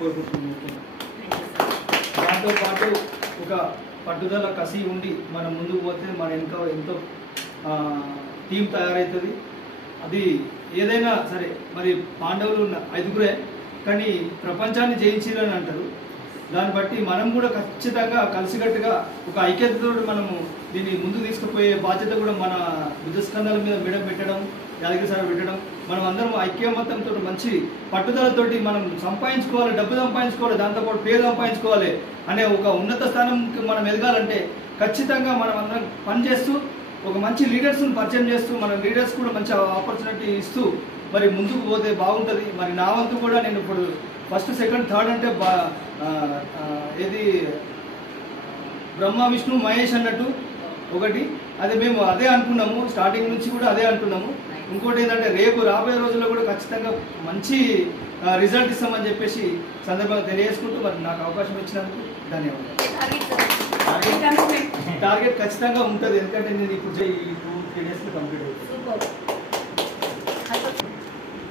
కోరుకుంటున్నాను. దాంతో పాటు ఒక పట్టుదల కసి ఉండి మనం ముందుకు పోతే మన ఇంకా ఎంతో టీం తయారవుతుంది. అది ఏదైనా సరే, మరి పాండవులు ఉన్న 5గురే కానీ ప్రపంచాన్ని జయించారని అంటారు. దాన్ని బట్టి మనం కూడా ఖచ్చితంగా కలిసికట్టుగా ఒక ఐక్యతతో మనము దీన్ని ముందుకు తీసుకుపోయే బాధ్యత కూడా మన యుద్ధస్కంధాల మీద మెడ పెట్టడం, యాదగిరి సార్ పెట్టడం, మనం అందరం ఐక్యమత్యంతో మంచి పట్టుదలతోటి మనం సంపాదించుకోవాలి, డబ్బు సంపాదించుకోవాలి, దాంతోపాటు పేరు సంపాదించుకోవాలి అనే ఒక ఉన్నత స్థానంకి మనం ఎదగాలంటే ఖచ్చితంగా మనం అందరం పనిచేస్తూ ఒక మంచి లీడర్స్ని పరిచయం చేస్తూ మన లీడర్స్ కూడా మంచి ఆపర్చునిటీ ఇస్తూ మరి ముందుకు పోతే బాగుంటుంది. మరి నా వంతు కూడా నేను ఇప్పుడు ఫస్ట్ సెకండ్ థర్డ్ అంటే ఏది బ్రహ్మ విష్ణు మహేష్ అన్నట్టు ఒకటి, అది మేము అదే అనుకున్నాము, స్టార్టింగ్ నుంచి కూడా అదే అంటున్నాము. ఇంకోటి ఏంటంటే రేపు రాబోయే రోజుల్లో కూడా ఖచ్చితంగా మంచి రిజల్ట్ ఇస్తామని చెప్పేసి సందర్భంగా తెలియజేసుకుంటూ మరి నాకు అవకాశం ఇచ్చినందుకు ధన్యవాదాలు. టార్గెట్ ఖచ్చితంగా ఉంటుంది, ఎందుకంటే నేను ఇప్పుడు ఈ 2-3 డేస్లో కంప్లీట్ అవుతుంది.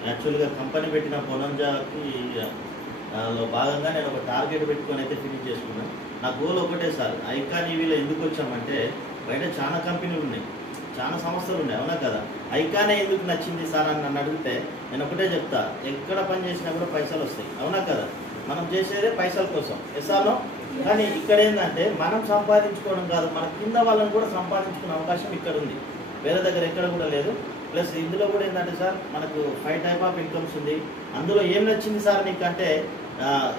యాక్చువల్గా కంపెనీ పెట్టిన పొనంజాకి లో భాగంగా నేను ఒక టార్గెట్ పెట్టుకొని అయితే ఫినిష్ చేసుకున్నాను. నా గోల్ ఒకటే సార్, ఐకాన్ ఈవీలో ఎందుకు వచ్చామంటే బయట చాలా కంపెనీలు ఉన్నాయి, చాలా సంస్థలు ఉన్నాయి, అవునా కదా. ఐకానే ఎందుకు నచ్చింది సార్ అని నన్ను అడిగితే నేను ఒకటే చెప్తా, ఎక్కడ పని చేసినా కూడా పైసలు వస్తాయి, అవునా కదా. మనం చేసేదే పైసల కోసం, ఎసాలో. కానీ ఇక్కడ ఏంటంటే మనం సంపాదించుకోవడం కాదు, మన కింద వాళ్ళని కూడా సంపాదించుకునే అవకాశం ఇక్కడ ఉంది, వేరే దగ్గర ఎక్కడ కూడా లేదు. ప్లస్ ఇందులో కూడా ఏంటంటే సార్ మనకు 5 టైప్ ఆఫ్ ఇన్కమ్స్ ఉంది. అందులో ఏం నచ్చింది సార్ నీకు అంటే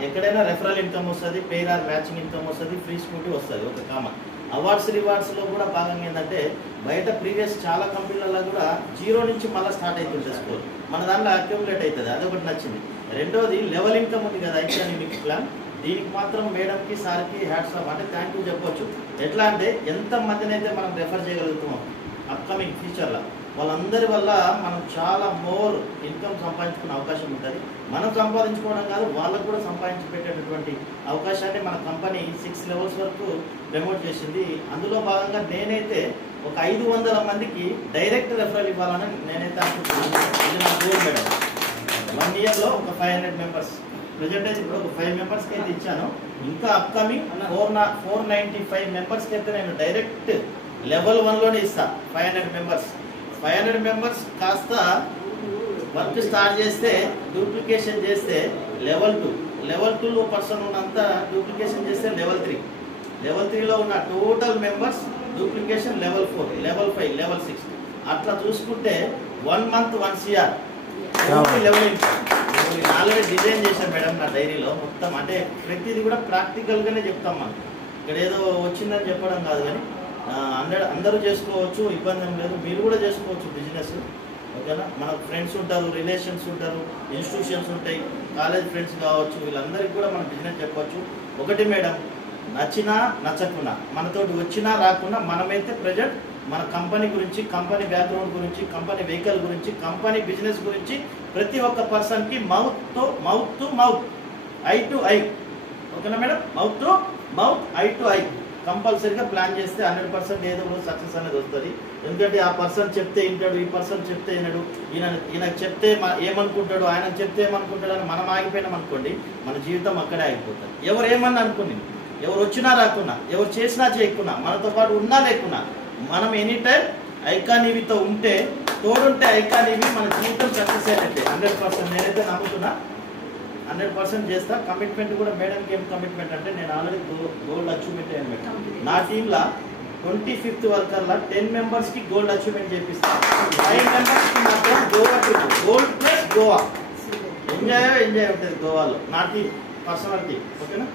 ఎక్కడైనా రెఫరల్ ఇన్కమ్ వస్తుంది, పేర్ ఆర్ మ్యాచింగ్ ఇన్కమ్ వస్తుంది, ఫ్రీ స్కూటీ వస్తుంది, ఒక కామన్. అవార్డ్స్ రివార్డ్స్లో కూడా భాగంగా ఏంటంటే బయట ప్రీవియస్ చాలా కంపెనీలలో కూడా 0 నుంచి మళ్ళీ స్టార్ట్ అవుతుంది స్కోర్, మన దాంట్లో అక్యుములేట్ అవుతుంది, అదొకటి నచ్చింది. రెండోది లెవెల్ ఇన్కమ్ ఉంది కదా ఐకానిక్ ప్లాన్, దీనికి మాత్రం మేడంకి సార్కి హ్యాట్స్ ఆఫ్ అంటే థ్యాంక్ యూ చెప్పొచ్చు. ఎట్లా అంటే ఎంతమందిని అయితే మనం రెఫర్ చేయగలుగుతున్నాం అప్కమింగ్ ఫ్యూచర్లో, వాళ్ళందరి వల్ల మనం చాలా మోర్ ఇన్కమ్ సంపాదించుకునే అవకాశం ఉంటుంది. మనం సంపాదించుకోవడం కాదు, వాళ్ళకు కూడా సంపాదించి పెట్టేటటువంటి అవకాశాన్ని మన కంపెనీ 6 లెవెల్స్ వరకు ప్రమోట్ చేసింది. అందులో భాగంగా నేనైతే ఒక 500 మందికి డైరెక్ట్ రెఫరల్ ఇవ్వాలని నేనైతే అనుకుంటున్నాను. ఇది నా గోల్ మేడం. 1 ఇయర్లో ఒక 500 మెంబర్స్ ప్రజెంటేజ్ ఇప్పుడు ఒక 5 మెంబర్స్కి అయితే ఇచ్చాను. ఇంకా అప్కమింగ్ 495 మెంబర్స్కి అయితే నేను డైరెక్ట్ లెవెల్ 1లోనే ఇస్తాను. 500 మెంబర్స్ కాస్త వర్క్ స్టార్ట్ చేస్తే డూప్లికేషన్ చేస్తే లెవెల్ 2లో పర్సన్ ఉన్నంత డూప్లికేషన్ చేస్తే లెవెల్ 3లో ఉన్న total members duplication level 4, level 5, level 6 అట్లా చూసుకుంటే 1 month 1 CR level already design చేశాను మేడం నా డైరీలో మొత్తం. అంటే ప్రతిదీ కూడా ప్రాక్టికల్గానే చెప్తాం మనం, ఇక్కడ ఏదో వచ్చిందని చెప్పడం కాదు. కానీ అందరూ చేసుకోవచ్చు, ఇబ్బంది ఏం లేదు, మీరు కూడా చేసుకోవచ్చు బిజినెస్, ఓకేనా. మనకు ఫ్రెండ్స్ ఉంటారు, రిలేషన్స్ ఉంటారు, ఇన్స్టిట్యూషన్స్ ఉంటాయి, కాలేజ్ ఫ్రెండ్స్ కావచ్చు, వీళ్ళందరికీ కూడా మనం బిజినెస్ చెప్పవచ్చు. ఒకటి మేడం, నచ్చినా నచ్చకున్నా, మనతోటి వచ్చినా రాకున్నా, మనమైతే ప్రజెంట్ మన కంపెనీ గురించి, కంపెనీ బ్యాక్గ్రౌండ్ గురించి, కంపెనీ వెహికల్ గురించి, కంపెనీ బిజినెస్ గురించి ప్రతి ఒక్క పర్సన్కి mouth to mouth, eye to eye, ఓకేనా madam. Mouth to mouth, eye to eye కంపల్సరీగా ప్లాన్ చేస్తే 100% ఏదో కూడా సక్సెస్ అనేది వస్తుంది. ఎందుకంటే ఆ పర్సన్ చెప్తే వింటాడు, ఈ పర్సన్ చెప్తే వినడు, ఈయనకు చెప్తే ఏమనుకుంటాడు, ఆయనకు చెప్తే ఏమనుకుంటాడు అని మనం ఆగిపోయినాం అనుకోండి, మన జీవితం అక్కడే ఆగిపోతుంది. ఎవరు ఏమన్నా అనుకుని, ఎవరు వచ్చినా రాకున్నా, ఎవరు చేసినా చేయకున్నా, మనతో పాటు ఉన్నా లేకున్నా, మనం ఎనీ టైం ఐకాన్ ఈవీతో ఉంటే, తోడుంటే ఐకాన్ ఈవీ మన జీవితం సక్సెస్ అయినట్టే. 100% నేనైతే నమ్ముతున్నా, 100% చేస్తా. కమిట్మెంట్ కూడా మేడంకి ఏం కమిట్మెంట్ అంటే నేను ఆల్రెడీ గోల్డ్ అచీవ్మెంట్ అయ్యాను మేడం. నా టీంలో 25th వర్కర్లా 10 మెంబర్స్కి గోల్డ్ అచీవ్మెంట్ చేపిస్తాను. 5 మెంబర్స్కి మాత్రం Goa trip, gold plus Goa enjoy ఉంటుంది గోవాలో. నా టీం పర్సనల్ టీం, ఓకేనా.